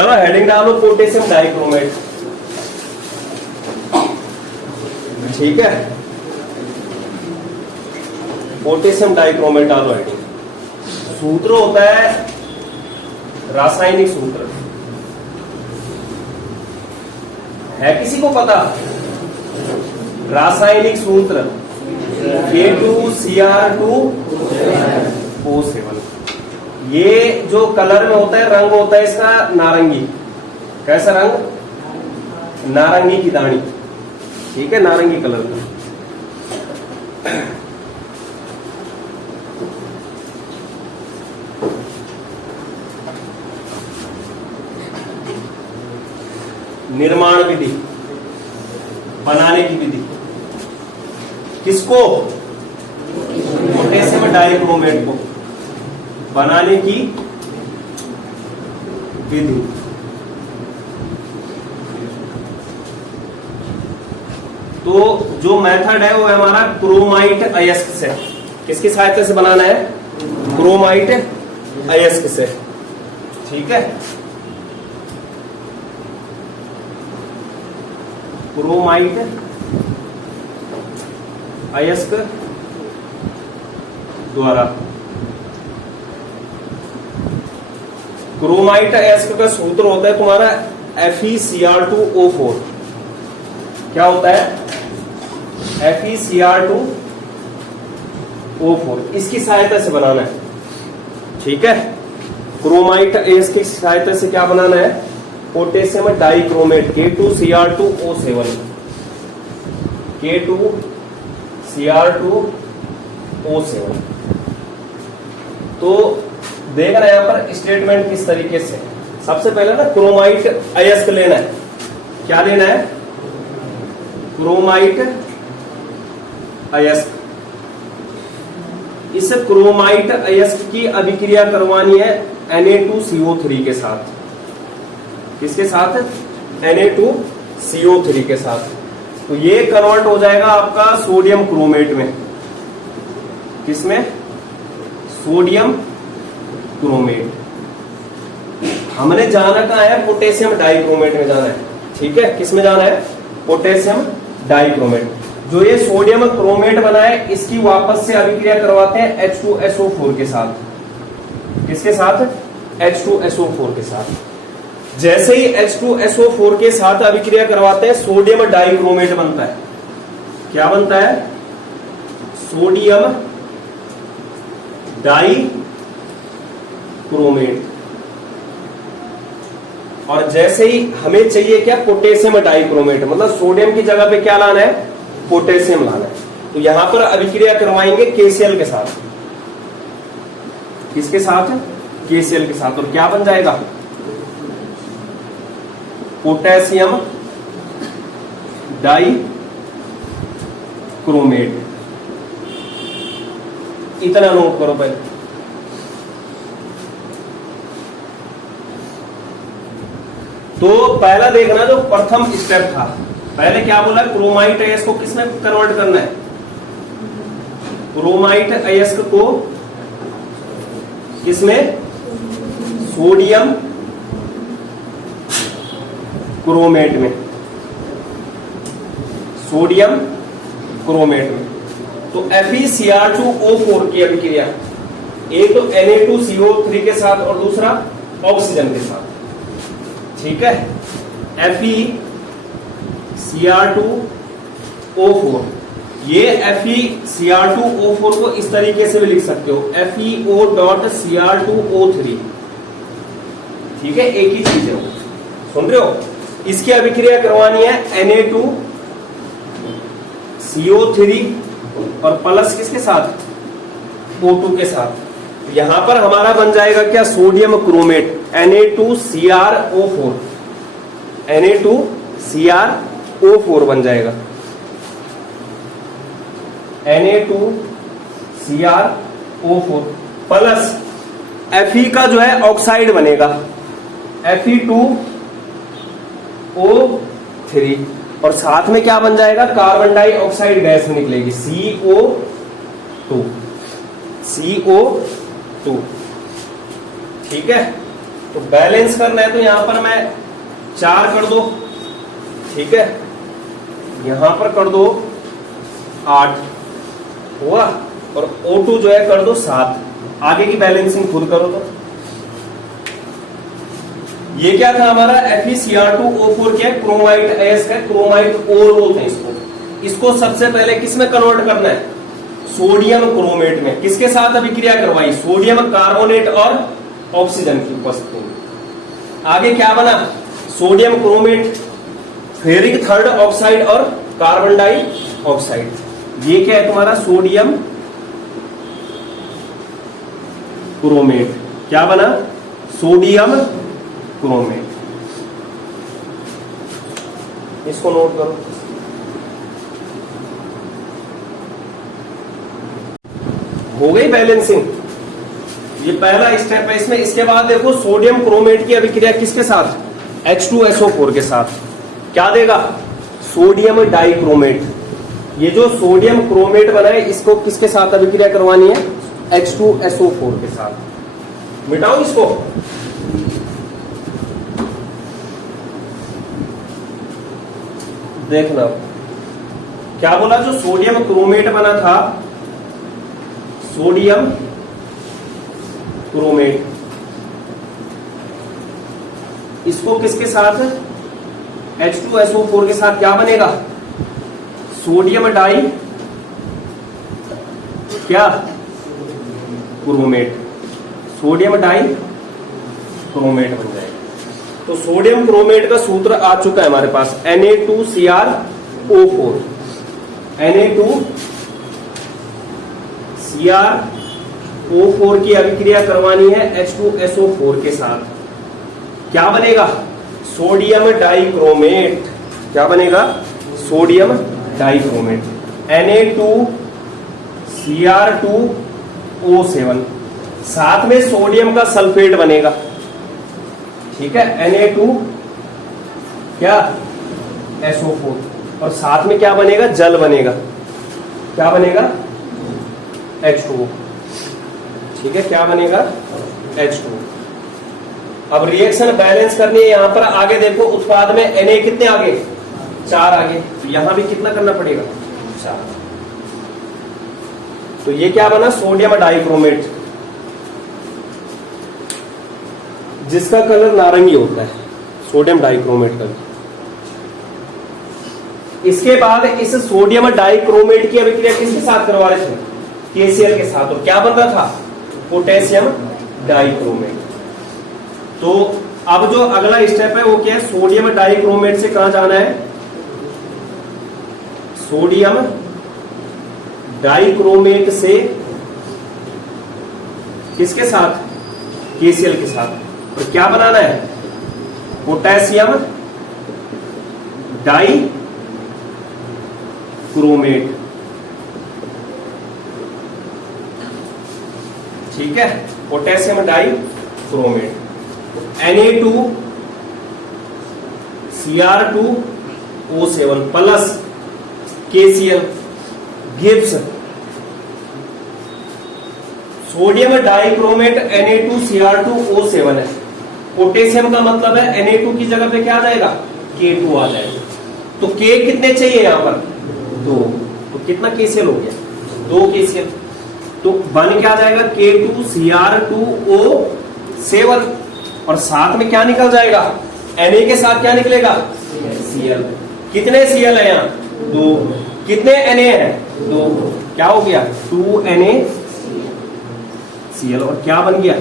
चलो हेडिंग डालो potassium dichromate, ठीक है, पोटेशियम डाइक्रोमेट डालो हेडिंग। सूत्र होता है रासायनिक सूत्र, है किसी को पता? रासायनिक सूत्र K2Cr2O7। ये जो कलर में होता है, रंग होता है इसका नारंगी। कैसा रंग? नारंगी की दानी, ठीक है, नारंगी कलर का। निर्माण विधि, बनाने की विधि, किसको? पोटेशियम डाइक्रोमेट को बनाने की विधि। तो जो मेथड है वो है हमारा क्रोमाइट अयस्क से। किसकी सहायता से बनाना है? क्रोमाइट अयस्क से, ठीक है, क्रोमाइट अयस्क द्वारा। क्रोमाइट अयस्क का सूत्र होता है तुम्हारा FeCr2O4। क्या होता है? FeCr2O4। इसकी सहायता से बनाना है, ठीक है। क्रोमाइट अयस्क की सहायता से क्या बनाना है? Potassium dichromate K2Cr2O7, K2Cr2O7। तो देखना यहां पर स्टेटमेंट किस तरीके से। सबसे पहले ना क्रोमाइट अयस्क लेना है। क्या लेना है? क्रोमाइट अयस्क। इस क्रोमाइट अयस्क की अभिक्रिया करवानी है Na2CO3 के साथ। किसके साथ? Na2CO3 के साथ। तो ये कन्वर्ट हो जाएगा आपका सोडियम क्रोमेट में। किसमें? Sodium chromate. हमने जाना कहां है? पोटेशियम डाइक्रोमेट में जाना है, ठीक है। किसमें जाना है? Potassium dichromate. जो ये सोडियम क्रोमेट बना है, इसकी वापस से अभिक्रिया करवाते हैं H2SO4 के साथ। किसके साथ? H2SO4 के साथ। जैसे ही H2SO4 के साथ अभिक्रिया करवाते हैं, सोडियम डाइक्रोमेट बनता है। क्या बनता है? Sodium dichromate. और जैसे ही हमें चाहिए क्या? Potassium dichromate. मतलब सोडियम की जगह पे क्या लाना है? पोटेशियम लाना है। तो यहां पर अभिक्रिया करवाएंगे KCl के साथ। किसके साथ? KCl के साथ। और क्या बन जाएगा? Potassium dichromate. इतना नोट करो पहले। तो पहला देखना जो प्रथम स्टेप था, पहले क्या बोला? क्रोमाइट अयस्क को किसमें कन्वर्ट करना है? क्रोमाइट अयस्क को किसमें? सोडियम क्रोमेट में। सोडियम क्रोमेट में। तो FeCr2O4 की अभिक्रिया, एक तो Na2CO3 के साथ और दूसरा ऑक्सीजन के साथ, ठीक है। FeCr2O4। ये FeCr2O4 को इस तरीके से भी लिख सकते हो, FeO.Cr2O3, ठीक है, एक ही चीज है वो। सुन रहे हो? इसकी अभिक्रिया करवानी है Na2CO3 और प्लस किसके साथ? O2 के साथ। तो यहां पर हमारा बन जाएगा क्या? Sodium chromate Na2CrO4। Na2CrO4 बन जाएगा। Na2CrO4 प्लस Fe का जो है ऑक्साइड बनेगा Fe2O3। और साथ में क्या बन जाएगा? कार्बन डाइऑक्साइड गैस निकलेगी CO2, ठीक है। तो बैलेंस करना है तो यहां पर मैं 4 कर दो, ठीक है, यहां पर कर दो 8 हुआ, और O2 जो है कर दो 7। आगे की बैलेंसिंग खुद करो। तो ये क्या था हमारा FeCr2O4 क्या है, क्रोमाइट एस का, क्रोमाइट ओर बोलते हैं इसको। इसको सबसे पहले किस में कन्वर्ट करना है, सोडियम क्रोमेट में। किसके साथ अभिक्रिया करवाई, सोडियम कार्बोनेट और ऑक्सीजन की उपस्थिति में। आगे क्या बना, sodium chromate, ferric third oxide और कार्बन डाई ऑक्साइड। ये क्या है तुम्हारा, सोडियम क्रोमेट। क्या बना, सोडियम क्रोमेट। इसको नोट करो। हो गई बैलेंसिंग, ये पहला स्टेप है इसमें। इसके बाद देखो सोडियम क्रोमेट की अभिक्रिया किसके साथ, H2SO4 के साथ। क्या देगा, सोडियम डाइक्रोमेट। ये जो सोडियम क्रोमेट बना है इसको किसके साथ अभिक्रिया करवानी है, H2SO4 के साथ। मिटाओ इसको। देखना क्या बोला, जो सोडियम क्रोमेट बना था, सोडियम क्रोमेट, इसको किसके साथ, H2SO4 के साथ क्या बनेगा, सोडियम डाई क्या, क्रोमेट, सोडियम डाई क्रोमेट बन जाएगा। तो सोडियम क्रोमेट का सूत्र आ चुका है हमारे पास, Na2CrO4। Na2CrO4 की अभिक्रिया करवानी है H2SO4 के साथ। क्या बनेगा, सोडियम डाइक्रोमेट। क्या बनेगा, सोडियम डाइक्रोमेट। Na2Cr2O7, साथ में सोडियम का सल्फेट बनेगा, ठीक है, Na2 क्या, SO4, और साथ में क्या बनेगा, जल बनेगा। क्या बनेगा, H2O, ठीक है, क्या बनेगा, H2O। अब रिएक्शन बैलेंस करनी है। यहां पर आगे देखो उत्पाद में Na कितने आगे, 4 आगे, तो यहां भी कितना करना पड़ेगा, 4। तो ये क्या बना, सोडियम डाइक्रोमेट, जिसका कलर नारंगी होता है, सोडियम डाइक्रोमेट का। इसके बाद इस सोडियम डाइक्रोमेट की अभिक्रिया किसके साथ करवा रहे थे, KCl के साथ, और क्या बन रहा था, पोटेशियम डाइक्रोमेट। तो अब जो अगला स्टेप है वो क्या है, सोडियम डाइक्रोमेट से कहां जाना है, सोडियम डाइक्रोमेट से किसके साथ, KCl के साथ, और क्या बनाना है, पोटेशियम डाइक्रोमेट, ठीक है, potassium dichromate. Na2Cr2O7 plus KCl gives sodium dichromate Na2Cr2O7 है। पोटेशियम का मतलब है Na2 की जगह पे क्या आ जाएगा, K2 आ जाएगा। तो K कितने चाहिए यहां पर, 2, तो कितना KCl हो गया, 2 KCl। तो बन क्या जाएगा, K2Cr2O7, और साथ में क्या निकल जाएगा, Na के साथ क्या निकलेगा, Cl। कितने Cl है यहाँ, 2। कितने Na है, 2, क्या हो गया, 2NaCl, और क्या बन गया,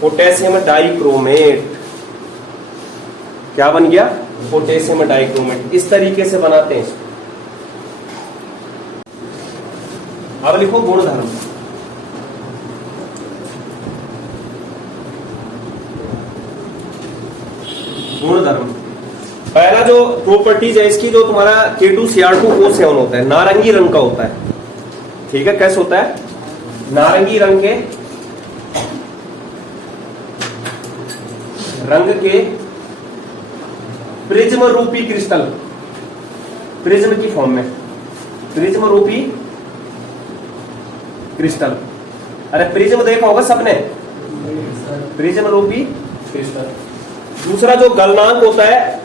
पोटेशियम डाइक्रोमेट। क्या बन गया, पोटेशियम डाइक्रोमेट। इस तरीके से बनाते हैं इसको। अब लिखो गुणधर्म। गुणधर्म, पहला जो प्रॉपर्टीज है इसकी, जो तुम्हारा K2Cr2O7 होता है, नारंगी रंग का होता है, ठीक है। कैसे होता है, नारंगी रंग के प्रिज्म रूपी क्रिस्टल, प्रिज्म की फॉर्म में, प्रिज्म रूपी क्रिस्टल। अरे प्रिज्म देखा होगा सबने, प्रिज्म रूपी क्रिस्टल। दूसरा जो गलनांक होता है,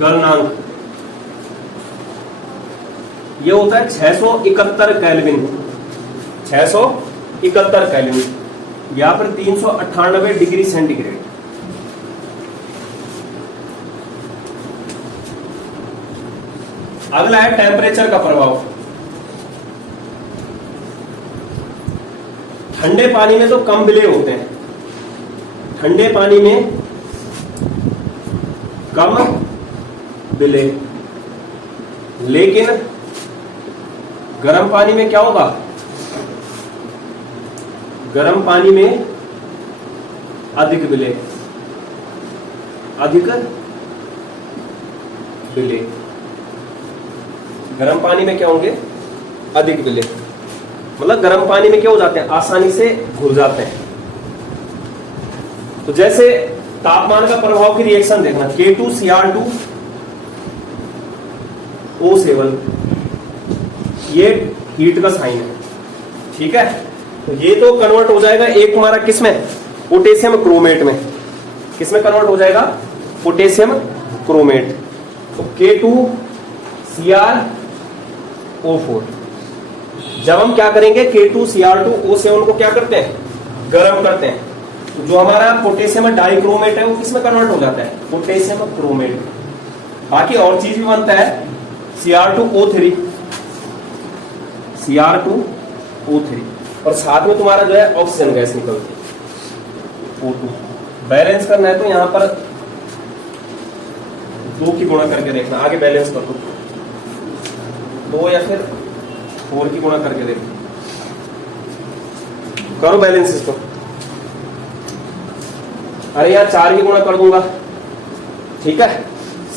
गलनांक, ये होता है 671 केल्विन, 671 केल्विन, या फिर 398 डिग्री सेंटीग्रेड। अगला है टेम्परेचर का प्रभाव। ठंडे पानी में तो कम विलेय होते हैं, ठंडे पानी में कम विलेय, लेकिन गर्म पानी में क्या होगा, गर्म पानी में अधिक विलेय, अधिक विलेय। गर्म पानी में क्या होंगे, अधिक विलेय, मतलब गर्म पानी में क्या हो जाते हैं, आसानी से घुल जाते हैं। तो जैसे तापमान का प्रभाव की रिएक्शन देखना, K2Cr2O7, ये हीट का साइन है, ठीक है। तो ये तो कन्वर्ट हो जाएगा एक तुम्हारा किसमें, पोटेशियम क्रोमेट में। किसमें कन्वर्ट हो जाएगा, पोटेशियम क्रोमेट। तो K2Cr O4, जब हम क्या करेंगे, K2Cr2O7 को क्या करते हैं, गर्म करते हैं, तो जो हमारा पोटेशियम डाइक्रोमेट है वो किसमें कन्वर्ट हो जाता है, पोटेशियम क्रोमेट। बाकी और चीज भी बनता है, Cr2O3, Cr2O3, और साथ में तुम्हारा जो है ऑक्सीजन गैस निकलती है, O2। बैलेंस करना है तो यहां पर 2 की गुणा करके देखना, आगे बैलेंस कर दो, 2 या फिर 4 की गुणा करके देखो, करो बैलेंस इसको। अरे यार 4 की गुणा कर दूंगा, ठीक है।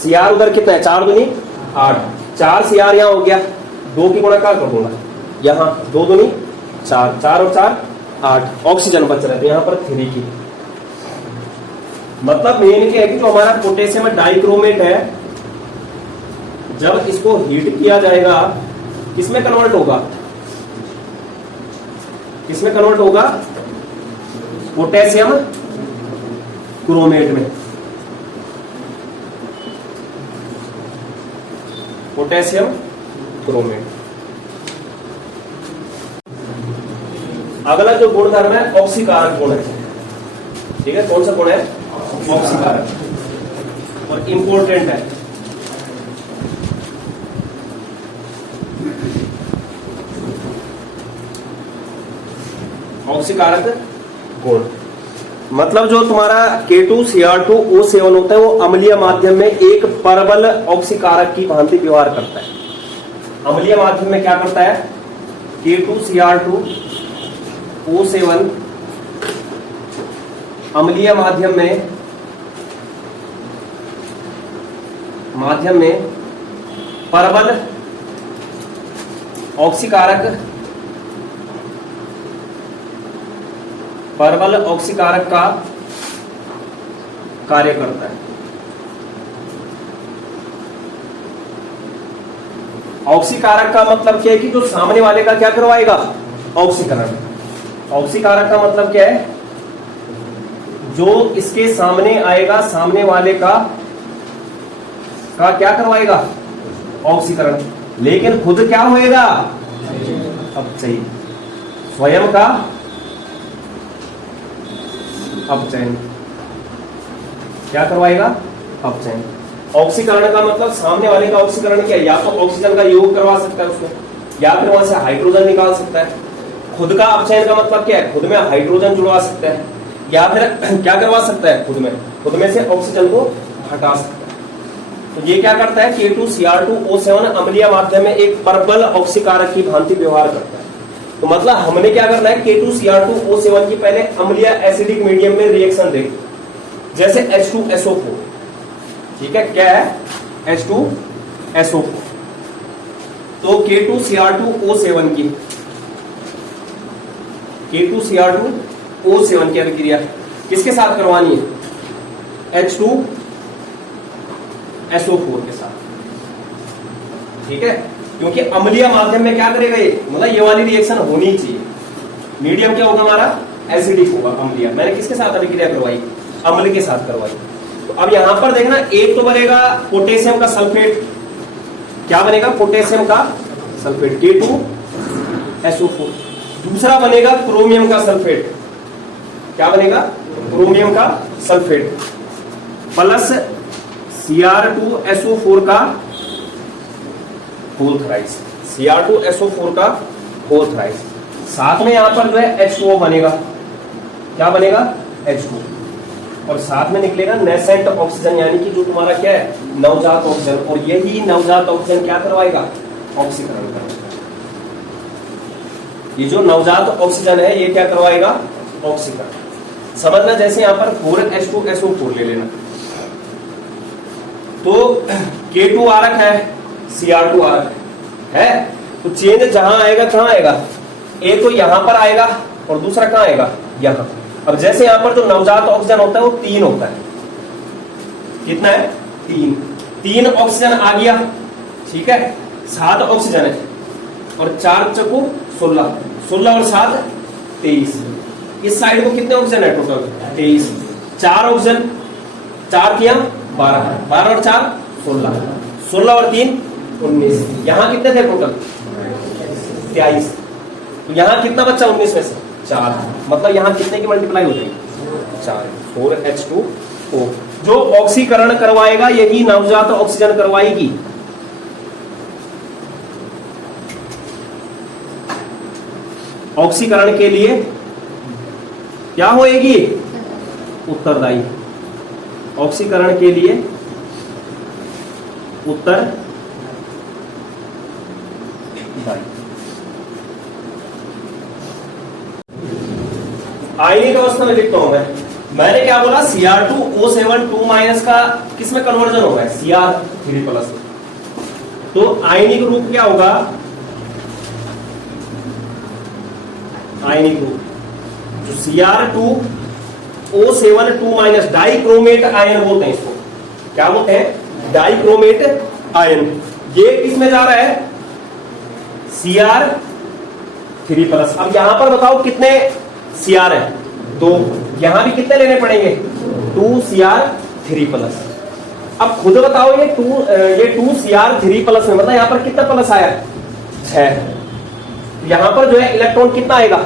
Cr उधर कितना है, 4 दूनी 8, 4 Cr यहां हो गया, 2 की गुणा क्या कर दूंगा, यहां 2 दूनी 4, 4 और 4 8, ऑक्सीजन बच रहा है, तो यहां पर 3 की। मतलब मेन क्या है कि जो हमारा पोटेशियम डाइक्रोमेट है, जब इसको हीट किया जाएगा, किसमें कन्वर्ट होगा, किसमें कन्वर्ट होगा, पोटेशियम क्रोमेट में, पोटेशियम क्रोमेट। अगला जो गुणधर्म है ऑक्सीकारक गुण है, ठीक है। कौन सा गुण है, ऑक्सीकारक, और इंपॉर्टेंट है। ऑक्सीकारक गुण मतलब जो तुम्हारा K2Cr2O7 होता है वो अम्लीय माध्यम में एक परबल ऑक्सीकारक की भांति व्यवहार करता है। अम्लीय माध्यम में क्या करता है, K2Cr2O7 अम्लीय माध्यम में परबल ऑक्सीकारक का कार्य करता है। ऑक्सीकारक का मतलब क्या है कि जो सामने वाले का क्या करवाएगा, ऑक्सीकरण। ऑक्सीकारक का मतलब क्या है, जो इसके सामने आएगा, सामने वाले का क्या करवाएगा, ऑक्सीकरण। लेकिन खुद क्या होएगा, अपचयी, स्वयं का अपचयन। क्या करवाएगा, अपचयन। ऑक्सीकरण का मतलब सामने वाले का ऑक्सीकरण क्या है, या तो ऑक्सीजन का योग करवा सकता है उसको, या फिर वहां से हाइड्रोजन निकाल सकता है। खुद का अपचयन का मतलब क्या है, खुद में हाइड्रोजन जुड़वा सकता है, या फिर क्या करवा सकता है, खुद में से ऑक्सीजन को हटा सकता है। तो ये क्या करता है, K2Cr2O7 अम्लीय माध्यम में एक परबल ऑक्सीकारक की भांति व्यवहार करता है। तो मतलब हमने क्या करना है, K2Cr2O7 की पहले अम्लीय एसिडिक मीडियम में रिएक्शन देख, जैसे H2SO4, ठीक है, क्या है, H2SO4। तो K2Cr2O7 की अभिक्रिया किसके साथ करवानी है, H2SO4 के साथ, ठीक है। क्योंकि अम्लीय माध्यम में क्या करेगा ये, मतलब ये वाली रिएक्शन होनी चाहिए। मीडियम क्या होगा हमारा, एसिडिक होगा, अम्लीय। मैंने किसके साथ अभिक्रिया करवाई? अम्ल के साथ करवाई। तो अब यहां पर देखना, एक तो बनेगा पोटेशियम का सल्फेट, क्या बनेगा? पोटेशियम का सल्फेट K2SO4। दूसरा बनेगा क्रोमियम का सल्फेट, क्या बनेगा? क्रोमियम का सल्फेट प्लस Cr2SO4 का होल थ्राइस, Cr2SO4 का होल थ्राइस। साथ में यहां पर जो है H2O बनेगा, क्या बनेगा? H2। और साथ में निकलेगा नेसेंट ऑक्सीजन, यानी कि जो तुम्हारा क्या है? नवजात ऑक्सीजन। और यही नवजात ऑक्सीजन क्या करवाएगा? ऑक्सीकरण करवाएगा। ये जो नवजात ऑक्सीजन है ये क्या करवाएगा? ऑक्सीकरण। समझना, जैसे यहां पर 4H2SO4 ले लेना, तो K2 आरक है, Cr2 आरक है, तो चेंज जहां आएगा कहां आएगा? एक तो यहां पर आएगा और दूसरा कहां आएगा? यहां। अब जैसे यहां पर जो नवजात ऑक्सीजन होता है वो 3 होता है, कितना है? 3 ऑक्सीजन आ गया, ठीक है। 7 ऑक्सीजन है और 4 चको 16, 16 और 7 23। इस साइड को कितने ऑक्सीजन है टोटल? 23। 4 ऑक्सीजन, 4 किया 12, 12 और 4 16, 16 और 3 19। यहां कितने थे टोटल? 23। तो यहां कितना बच्चा 19 में से? 4। मतलब यहां कितने की मल्टीप्लाई हो जाएगी? 4। 4H2O। जो ऑक्सीकरण करवाएगा यही नवजात ऑक्सीजन करवाएगी। ऑक्सीकरण के लिए क्या होएगी? उत्तरदायी। ऑक्सीकरण के लिए उत्तरदायी। आयनिक अवस्था में लिखता हूं मैंने क्या बोला? Cr2O7 2- का किसमें कन्वर्जन होगा? Cr3+। तो आयनिक रूप क्या होगा? आयनिक रूप जो Cr2O7 2- डाइक्रोमेट आयन बोलते हैं इसको, क्या बोलते हैं? Dichromate ion. ये किसमें जा रहा है? Cr3+। अब यहां पर बताओ कितने Cr है? 2। यहां भी कितने लेने पड़ेंगे? 2Cr3+। अब खुद बताओ ये 2Cr3+ में मतलब यहां पर कितना प्लस आया? 6। यहां पर जो है इलेक्ट्रॉन कितना आएगा?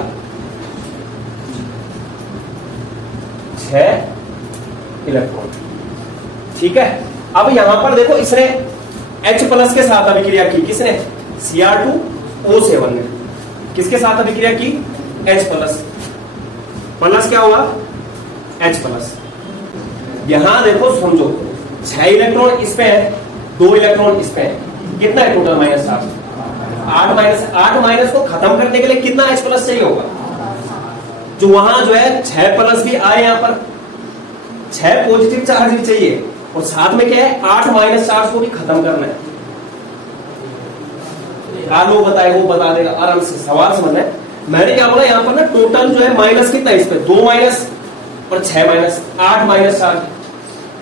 6 इलेक्ट्रॉन, ठीक है। अब यहां पर देखो इसने H+ के साथ अभिक्रिया की, किसने? Cr2O7 ने किसके साथ अभिक्रिया की? H+। प्लस क्या हुआ? H+। यहां देखो समझो, 6 इलेक्ट्रॉन इस पे है, 2 इलेक्ट्रॉन इस पे है, कितना है टोटल? -8। 8 माइनस को खत्म करने के लिए कितना H+ चाहिए होगा? जो वहां जो है 6+ भी आए, यहां पर 6 पॉजिटिव चार्ज भी चाहिए और साथ में क्या है? 8 चार्ज को भी खत्म करना है। लोग बताए, वो बता देगा आराम से, सवाल समझना है। मैंने क्या बोला? यहां पर ना टोटल जो है माइनस कितना है इस पे? 2 माइनस और 6 -8 चार्ज।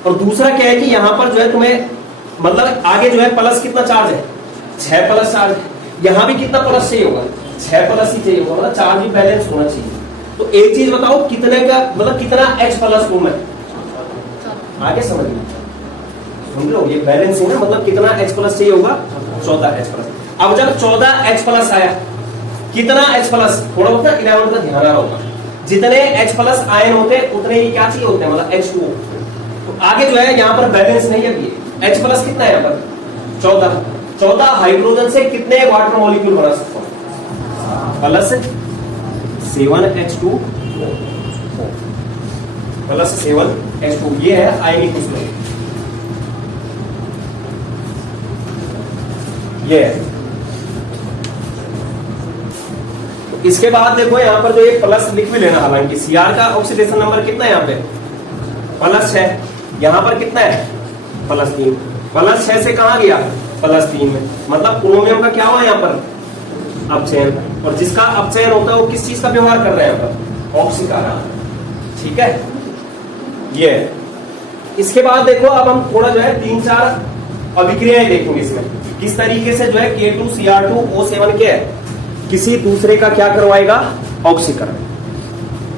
और दूसरा क्या है कि यहां पर जो है तुम्हें मतलब आगे जो है प्लस कितना चार्ज है? 6+ चार्ज है। यहां भी कितना प्लस चाहिए होगा? 6+ ही चाहिए होगा, मतलब चार्ज भी बैलेंस होना चाहिए। तो एक चीज बताओ, कितने का मतलब कितना H+ रूम है? आगे समझ लो, ये बैलेंस है ना, मतलब कितना H+ चाहिए होगा? 14H+। अब जब 14H+ आया, कितना H+? थोड़ा बहुत 11 का ध्यान आ रहा होगा। जितने H+ आयन होते हैं उतने ही क्या चाहिए होते हैं? मतलब H2O। तो आगे जो है यहाँ पर बैलेंस नहीं है। H+ कितना है यहाँ पर? 14। 14 हाइड्रोजन से कितने वाटर मॉलिक्यूल बना सकता हूं? Plus 7H2O plus 7H2। ये है आयनिक उसमें, ये है। इसके बाद देखो यहाँ पर जो ये प्लस लिख भी लेना, हालांकि Cr का ऑक्सीडेशन नंबर कितना है यहाँ पे? +6। यहाँ पर कितना है? +3। +6 से कहां गया? +3 में। मतलब क्रोमियम का क्या हुआ यहाँ पर? अपचयन। और जिसका अपचयन होता है वो किस चीज का व्यवहार कर रहे हैं यहाँ पर? ऑक्सीकरण, ठीक है। ये इसके बाद देखो, अब हम थोड़ा जो है 3-4 अभिक्रियाएं देखेंगे इसमें, किस तरीके से जो है K2Cr2O7 के किसी दूसरे का क्या करवाएगा? ऑक्सीकरण,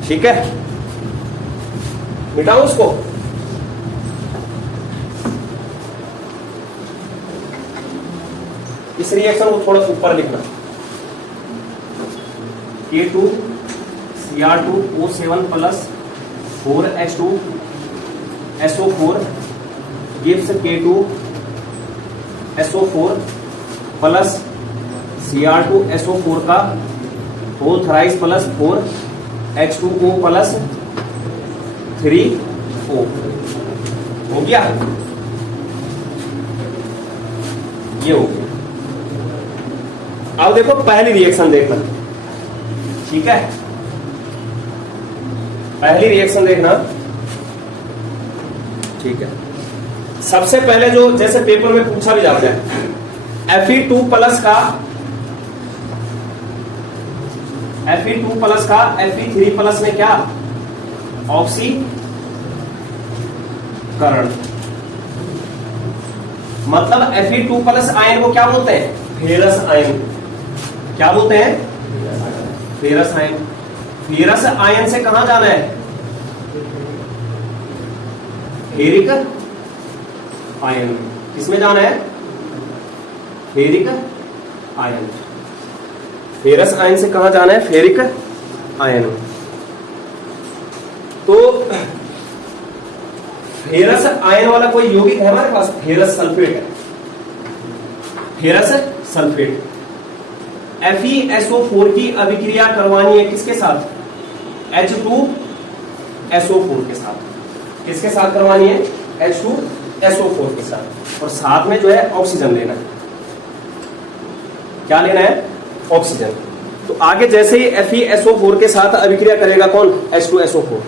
ठीक है, मिटाओ उसको। इस रिएक्शन को थोड़ा ऊपर लिखना, K2Cr2O7 plus 4H2SO4 gives K2SO4 plus Cr2SO4 का whole थराइस plus 4H2O plus 3O। हो गया, ये हो गया। अब देखो पहली रिएक्शन देखना, ठीक है, पहली रिएक्शन देखना, ठीक है। सबसे पहले जो जैसे पेपर में पूछा भी जाता है, Fe2 प्लस का Fe3 प्लस में क्या, ऑक्सीकरण। मतलब Fe2 प्लस आयन को क्या बोलते हैं, फेरस आयन। क्या बोलते हैं, फेरस आयन। फेरस आयन से कहां जाना है, फेरिक आयन। किसमें जाना है, फेरिक आयन। फेरस आयन से कहां जाना है, फेरिक आयन। तो फेरस आयन वाला कोई यौगिक है हमारे पास, फेरस सल्फेट है, फेरस सल्फेट। FeSO4 की अभिक्रिया करवानी है किसके साथ, H2SO4 के साथ। किसके साथ करवानी है, H2SO4 के साथ। और साथ में जो है ऑक्सीजन लेना है। क्या लेना है, ऑक्सीजन। तो आगे जैसे ही FeSO4 के साथ अभिक्रिया करेगा कौन, H2SO4।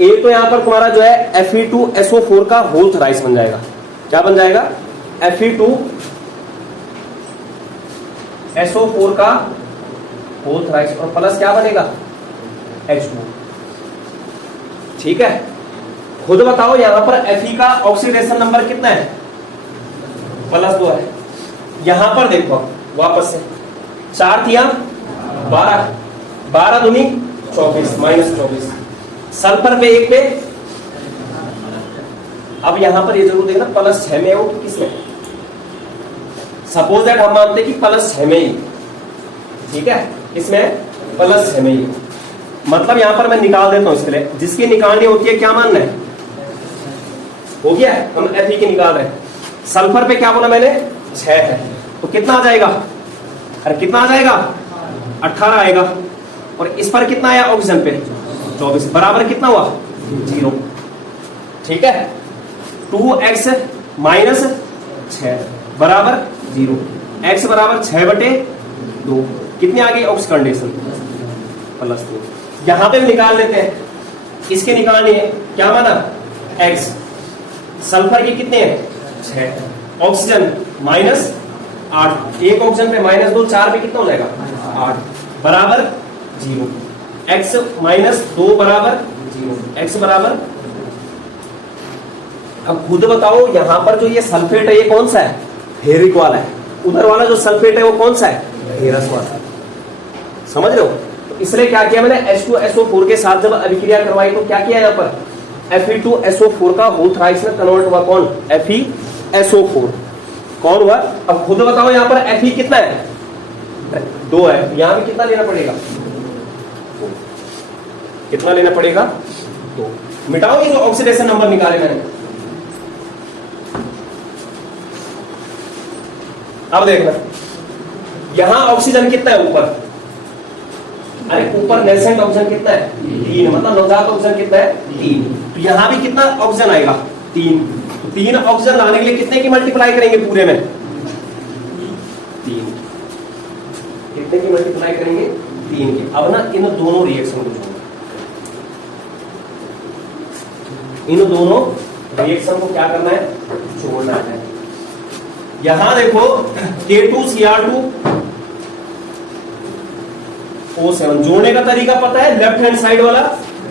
एक तो यहां पर तुम्हारा जो है Fe2SO4 का होल थराइस बन जाएगा। क्या बन जाएगा, Fe2SO4 का होल थराइस, और प्लस क्या बनेगा, H2। ठीक है, खुद बताओ यहां पर Fe का ऑक्सीडेशन नंबर कितना है, +2 है। यहां पर देखो वापस से 4 थिया 12, 12 दूनी 24, -24। सल्फर पे 1 पे। अब यहां पर ये जरूर देखना +6 में हो कि किसमें। सपोज दैट हम मानते हैं कि +6 में ही, ठीक है, इसमें +6 में ही। मतलब यहां पर मैं निकाल देता हूं इसके लिए, जिसकी निकालनी होती है क्या मानना है, हो गया, हम Fe की निकाल रहे हैं। सल्फर पे क्या बोला मैंने, 6 है, तो कितना आ जाएगा, अरे कितना आ जाएगा, 18 आएगा। और इस पर कितना आया ऑक्सीजन पे, 24, बराबर कितना हुआ, 0। ठीक है, 2x - 6 बराबर 0। x बराबर 6/2। कितनी आ गई ऑक्सीडेशन, +2। यहां पे भी निकाल लेते हैं, इसके निकालनी है, क्या माना, x। सल्फर की कितने हैं, 6। ऑक्सीजन -8, एक ऑक्सीजन पे -2, 4 पे कितना हो जाएगा, 8 बराबर 0। x -2 बराबर 0, x बराबर। अब खुद बताओ यहां पर जो ये सल्फेट है ये कौन सा है, फेरिक वाला है। उधर वाला जो सल्फेट है वो कौन सा है, फेरस वाला। समझ रहे हो, तो इसलिए क्या किया मैंने, H2SO4 के साथ जब अभिक्रिया करवाई तो क्या किया, यहां पर Fe2SO4 का होल थराइस में कन्वर्ट हुआ कौन, FeSO4 कौन हुआ। अब खुद बताओ यहां पर Fe कितना है, 2 है, यहां भी कितना लेना पड़ेगा, कितना लेना पड़ेगा, 2। मिटाओ ये जो ऑक्सीडेशन नंबर निकाले मैंने। अब देखना यहां ऑक्सीजन कितना है ऊपर, अरे ऊपर नेसेंट ऑक्सीजन कितना है, 3, मतलब नवजात ऑक्सीजन कितना है, 3। तो यहां भी कितना ऑक्सीजन आएगा, 3। तो 3 ऑक्सीजन लाने के लिए कितने की मल्टीप्लाई करेंगे पूरे में, 3। कितने की मल्टीप्लाई करेंगे, 3 की। अब ना इन दोनों रिएक्शन को जोड़ना, इन दोनों रिएक्शन को क्या करना है, जोड़ना है। यहां देखो K2Cr2O7 जोड़ने का तरीका पता है, लेफ्ट हैंड साइड वाला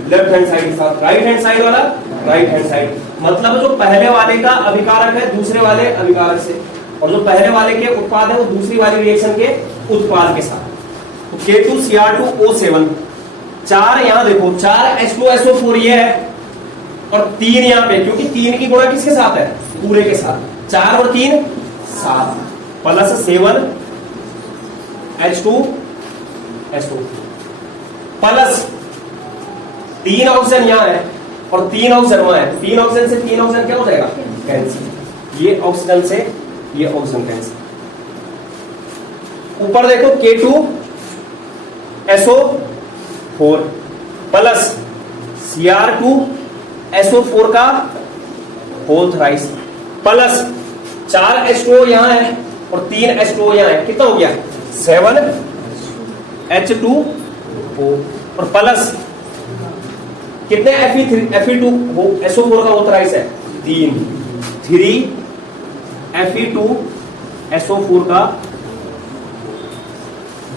लेफ्ट हैंड साइड के साथ, राइट हैंड साइड वाला राइट हैंड साइड। मतलब जो पहले वाले का अभिकारक है दूसरे वाले अभिकारक से, और जो पहले वाले के उत्पाद है वो दूसरी वाली रिएक्शन के उत्पाद के साथ। तो K2Cr2O7 4 यहां देखो, 4 H2SO4 ये है और 3 यहां पे, क्योंकि 3 की गुणा किसके साथ है? पूरे के साथ। 4 और 3 7 प्लस 7 H2SO प्लस 3 ऑक्सीजन यहां है और 3 ऑक्सीजन वहां है। 3 ऑक्सीजन से 3 ऑक्सीजन क्या हो जाएगा? कैंसिल। ये ऑक्सीजन से ये ऑक्सीजन कैंसिल। ऊपर देखो K2SO4 प्लस Cr2SO4 का होल थ्राइस प्लस 4 H2O यहां है और 3 H2O यहां है। कितना हो गया? 7 H2O और प्लस कितने Fe2SO4 का होल थ्राइस है? 3 Fe2SO4 का।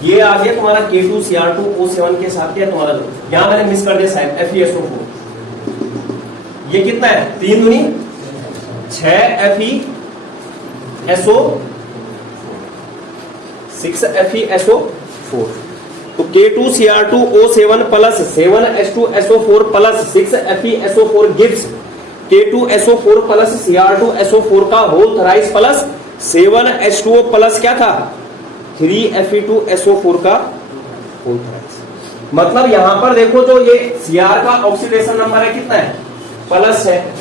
ये आ गया तुम्हारा K2Cr2O7 के साथ क्या तुम्हारा, यहां मैंने मिस कर दिया साइड FeSO4। ये कितना है? 3 दूनी 6 FeSO4। तो K2Cr2O7 plus 7 H2SO4 plus 6 FeSO4 gives K2SO4 plus Cr2SO4 का होल थराइस प्लस 7 H2O प्लस क्या था? 3 Fe2SO4 का होल थराइस। मतलब यहां पर देखो जो ये Cr का ऑक्सीडेशन नंबर है कितना है? प्लस है।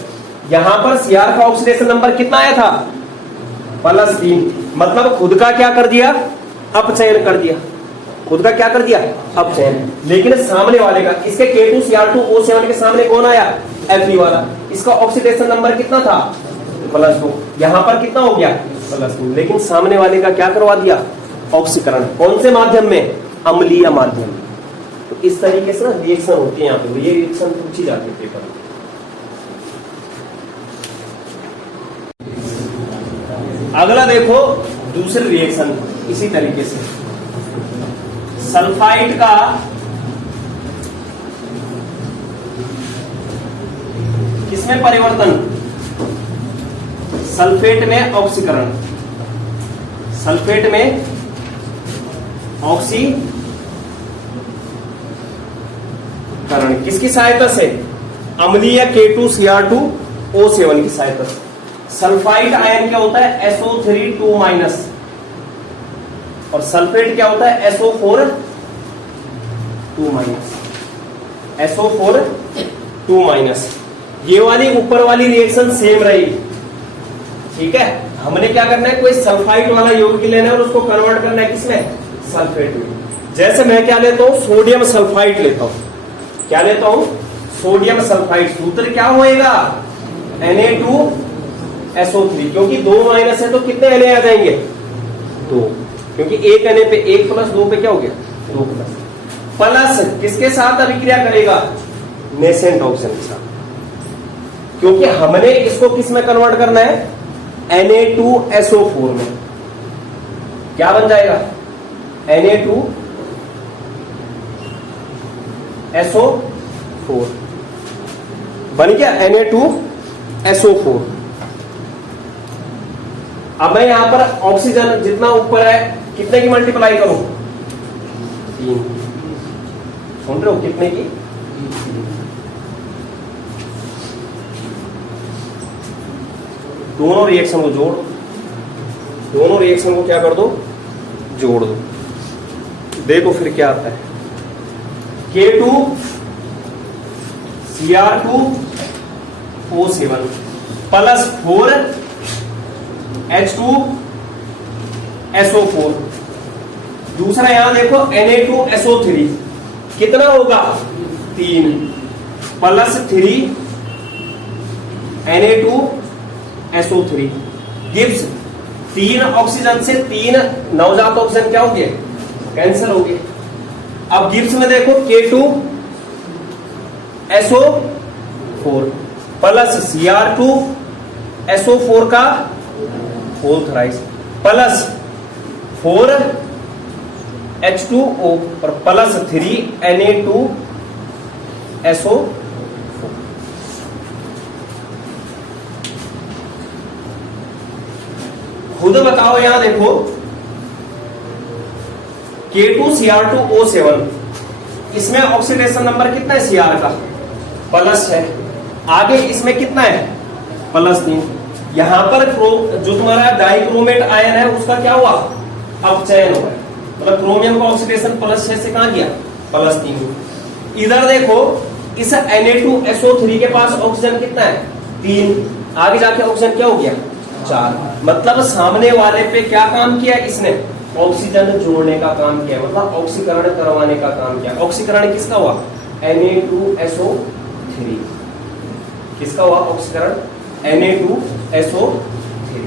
यहां पर Cr का ऑक्सीडेशन नंबर कितना आया था? +3। मतलब खुद का क्या कर दिया? अपचयन कर दिया। खुद का क्या कर दिया? अपचयन। लेकिन सामने वाले का, इसके K2Cr2O7 के सामने कौन आया? Fe वाला। इसका ऑक्सीडेशन नंबर कितना था? +2। यहां पर कितना हो गया? +2। लेकिन सामने वाले का क्या करवा दिया? ऑक्सीकरण। कौन से माध्यम में? अम्लीय माध्यम में। तो इस तरीके से ना रिएक्शन होती है यहाँ पे। ये रिएक्शन पूछी जाती है पेपर में। अगला देखो दूसरी रिएक्शन इसी तरीके से, सल्फाइड का किसमें परिवर्तन? सल्फेट में ऑक्सीकरण। सल्फेट में ऑक्सीकरण किसकी सहायता से? अम्लीय K2Cr2O7 की सहायता से। सल्फाइड आयन क्या होता है? SO3 2 माइनस और सल्फेट क्या होता है? SO4 2 minus. SO4 2 minus. ये वाली ऊपर वाली रिएक्शन सेम रही, ठीक है। हमने क्या करना है? कोई सल्फाइड वाला यौगिक लेना है और उसको कन्वर्ट करना है किसमें? सल्फेट में। जैसे मैं क्या लेता हूं? सोडियम सल्फाइड लेता हूं। क्या लेता हूं? Sodium sulphide. सूत्र क्या होएगा? Na2SO3। क्योंकि 2 माइनस है तो कितने Na आ जाएंगे? 2। क्योंकि 1 Na पे 1 प्लस 2 पे क्या हो गया? 2 प्लस। प्लस किसके साथ अभिक्रिया करेगा? नेसेंट ऑक्सीजन के साथ। क्योंकि हमने इसको किस में कन्वर्ट करना है? Na2SO4 में। क्या बन जाएगा? Na2SO4 बन गया। Na2SO4। अब मैं यहां पर ऑक्सीजन जितना ऊपर है कितने की मल्टीप्लाई करूं? 3। सुन रहे हो? कितने की? दोनों रिएक्शन को जोड़ दो। दोनों रिएक्शन को क्या कर दो? जोड़ दो। देखो फिर क्या आता है। K2Cr2O7 plus 4 H2SO4। दूसरा यहां देखो Na2SO3 कितना होगा? 3 प्लस 3 Na2SO3 गिव्स 3 ऑक्सीजन से 3 नवजात ऑक्सीजन क्या हो गए? कैंसिल हो गए। अब गिब्स में देखो K2SO4 प्लस Cr2SO4 का होल थराइस प्लस 4 H2O और प्लस 3 Na2SO। खुद बताओ यहां देखो K2Cr2O7 इसमें ऑक्सीडेशन नंबर कितना है Cr का प्लस है, आगे इसमें कितना है +3। यहां पर जो तुम्हारा डाइक्रोमेट आयन है उसका क्या हुआ अपचयन हुआ, मतलब क्रोमियम का ऑक्सीडेशन +6 से कहां गया +3। इधर देखो इस Na2SO3 के पास ऑक्सीजन कितना है 3, आगे जाके ऑक्सीजन क्या हो गया 4, मतलब सामने वाले पे क्या काम किया इसने ऑक्सीजन जोड़ने का काम किया, मतलब ऑक्सीकरण करवाने का काम किया। ऑक्सीकरण किसका हुआ Na2SO3, किसका हुआ ऑक्सीकरण Na2SO3।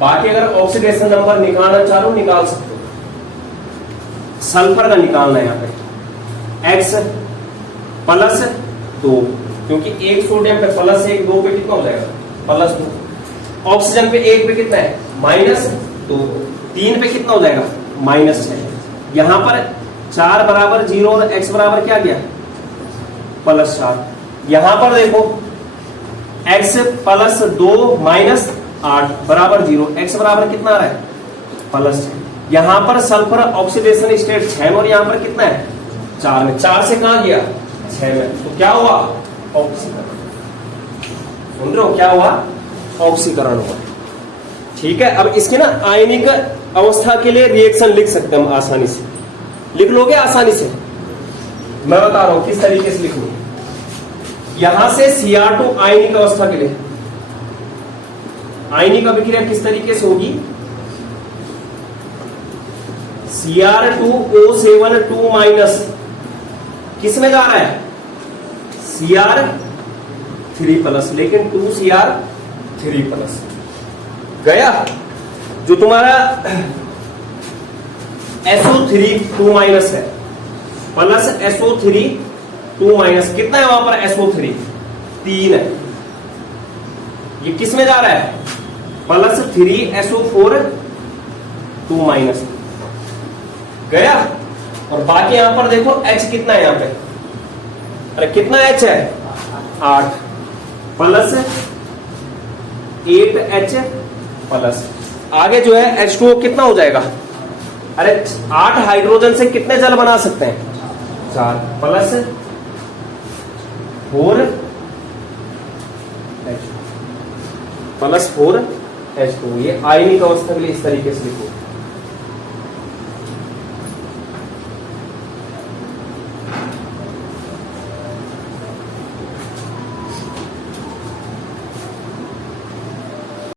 बाकी अगर ऑक्सीडेशन नंबर निकालना चाहो निकाल सकते हो, सल्फर का निकालना है यहाँ पे X +2, क्योंकि एक सोडियम पे +1 2 पे कितना हो जाएगा +2, ऑक्सीजन पे 1 पे कितना है -2, 3 पे कितना हो जाएगा -6। यहां पर 4 बराबर 0 और x बराबर क्या गया +4। यहां पर देखो x +2 -8 बराबर 0, x बराबर कितना आ रहा है +6। यहां पर सल्फर ऑक्सीडेशन स्टेट 6 और यहां पर कितना है 4 में, 4 से कहां गया 6 में, तो क्या हुआ ऑक्सीकरण। सुन रहे हो क्या हुआ ऑक्सीकरण हुआ। ठीक है, अब इसके ना आयनिक अवस्था के लिए रिएक्शन लिख सकते हैं हम आसानी से, लिख लोगे आसानी से, मैं बता रहा हूं किस तरीके से लिखूं। यहां से Cr2 आयनिक अवस्था के लिए आयनिक अभिक्रिया किस तरीके से होगी, Cr2O7 किस में जा रहा है Cr3+, लेकिन 2Cr3+ गया। जो तुम्हारा SO3 2- है प्लस SO3 2- कितना है वहां पर SO3 3 है, ये किस में जा रहा है +3SO4 2- गया। और बाकी यहां पर देखो H कितना है यहां पे, अरे कितना H है 8 +8H+, आगे जो है H2O कितना हो जाएगा, अरे 8 हाइड्रोजन से कितने जल बना सकते हैं 4 +4H2, ये आयनिक अवस्था के लिए इस तरीके से लिखो।